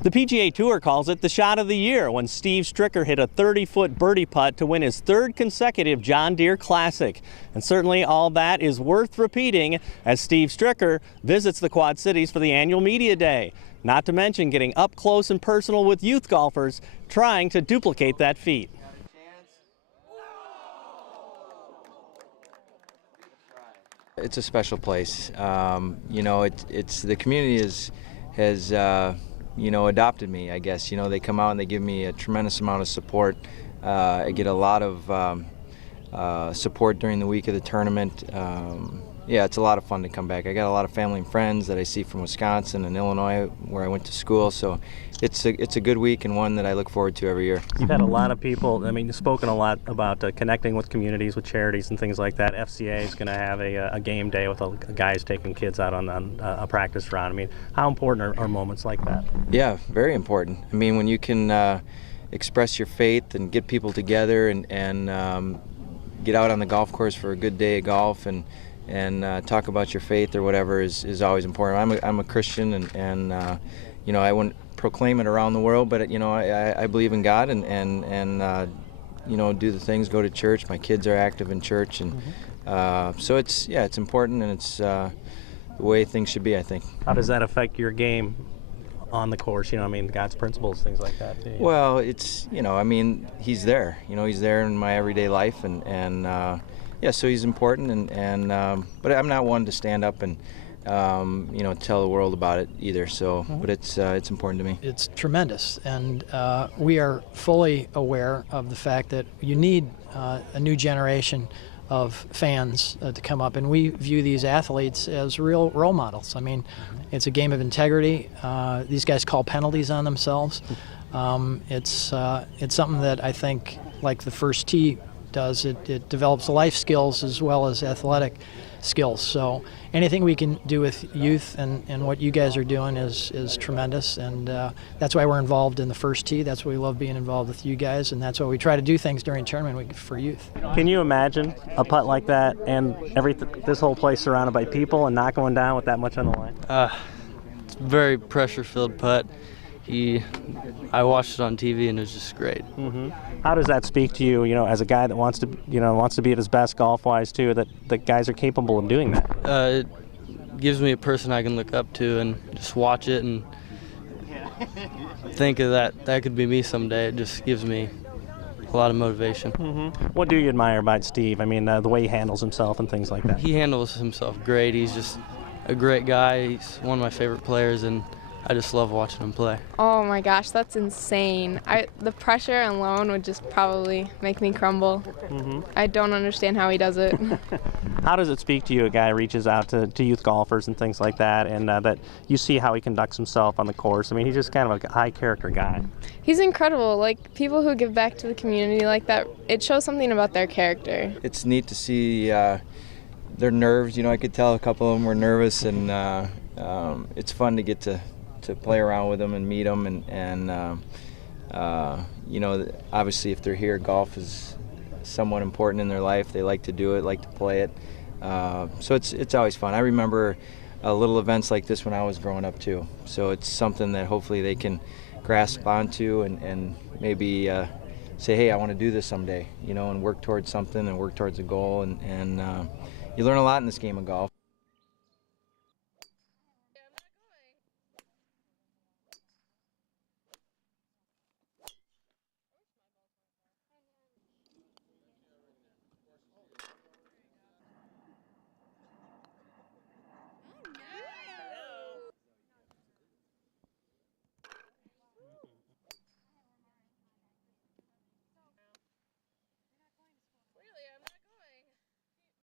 The PGA Tour calls it the shot of the year when Steve Stricker hit a 30-foot birdie putt to win his third consecutive John Deere Classic. And certainly all that is worth repeating as Steve Stricker visits the Quad Cities for the annual Media Day. Not to mention getting up close and personal with youth golfers trying to duplicate that feat. It's a special place. You know, it's the community has you know, adopted me, I guess. You know, they come out and they give me a tremendous amount of support. I get a lot of support during the week of the tournament. Yeah, it's a lot of fun to come back. I got a lot of family and friends that I see from Wisconsin and Illinois, where I went to school. So it's a good week and one that I look forward to every year. You've had a lot of people. I mean, you've spoken a lot about connecting with communities, with charities and things like that. FCA is going to have a game day with guys taking kids out on a practice round. I mean, how important are moments like that? Yeah, very important. I mean, when you can express your faith and get people together and get out on the golf course for a good day of golf and talk about your faith or whatever is always important. I'm a Christian and you know, I wouldn't proclaim it around the world, but you know, I believe in God and you know, do the things, go to church. My kids are active in church, and so it's important, and it's the way things should be, I think. How does that affect your game on the course? You know, I mean, God's principles, things like that too. Well, it's, you know, I mean, He's there. You know, He's there in my everyday life, and yeah, so He's important, but I'm not one to stand up and you know, tell the world about it either. So, but it's important to me. It's tremendous, and we are fully aware of the fact that you need a new generation of fans to come up, and we view these athletes as real role models. I mean, it's a game of integrity. These guys call penalties on themselves. It's something that I think, like the first tee does, it develops life skills as well as athletic skills. So anything we can do with youth and what you guys are doing is tremendous, and that's why we're involved in the first tee. That's why we love being involved with you guys, and that's why we try to do things during tournament week for youth. Can you imagine a putt like that and this whole place surrounded by people and not going down with that much on the line? It's a very pressure-filled putt. I watched it on TV and it was just great. How does that speak to you? You know, as a guy that wants to be at his best golf-wise too, that guys are capable of doing that. It gives me a person I can look up to and just watch it and think of that could be me someday. It just gives me a lot of motivation. What do you admire about Steve? I mean, the way he handles himself and things like that. He handles himself great. He's just a great guy. He's one of my favorite players, and I just love watching him play. Oh my gosh, that's insane. The pressure alone would just probably make me crumble. I don't understand how he does it. How does it speak to you, a guy reaches out to youth golfers and things like that, and that you see how he conducts himself on the course? I mean, he's just kind of a high-character guy. He's incredible. Like, people who give back to the community like that, it shows something about their character. It's neat to see their nerves. You know, I could tell a couple of them were nervous, and it's fun to get to play around with them and meet them, and you know, obviously if they're here, golf is somewhat important in their life. They like to do it, like to play it, so it's always fun. I remember little events like this when I was growing up too, so it's something that hopefully they can grasp onto and maybe say, hey, I want to do this someday, you know, and work towards something and work towards a goal, and you learn a lot in this game of golf.